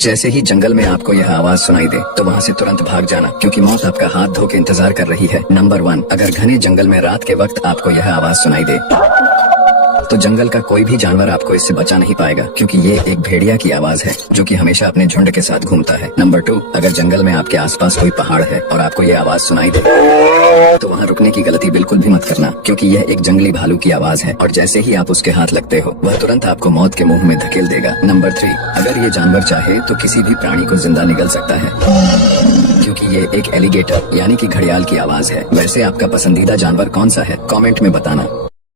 जैसे ही जंगल में आपको यह आवाज सुनाई दे तो वहाँ से तुरंत भाग जाना, क्योंकि मौत आपका हाथ धो के इंतजार कर रही है। नंबर 1, अगर घने जंगल में रात के वक्त आपको यह आवाज सुनाई दे तो जंगल का कोई भी जानवर आपको इससे बचा नहीं पाएगा, क्योंकि ये एक भेड़िया की आवाज है जो कि हमेशा अपने झुंड के साथ घूमता है। नंबर 2, अगर जंगल में आपके आसपास कोई पहाड़ है और आपको ये आवाज सुनाई दे तो वहाँ रुकने की गलती बिल्कुल भी मत करना, क्योंकि यह एक जंगली भालू की आवाज है और जैसे ही आप उसके हाथ लगते हो वह तुरंत आपको मौत के मुंह में धकेल देगा। नंबर 3, अगर ये जानवर चाहे तो किसी भी प्राणी को जिंदा निगल सकता है, क्योंकि ये एक एलिगेटर यानी कि घड़ियाल की आवाज है। वैसे आपका पसंदीदा जानवर कौन सा है? कमेंट में बताना।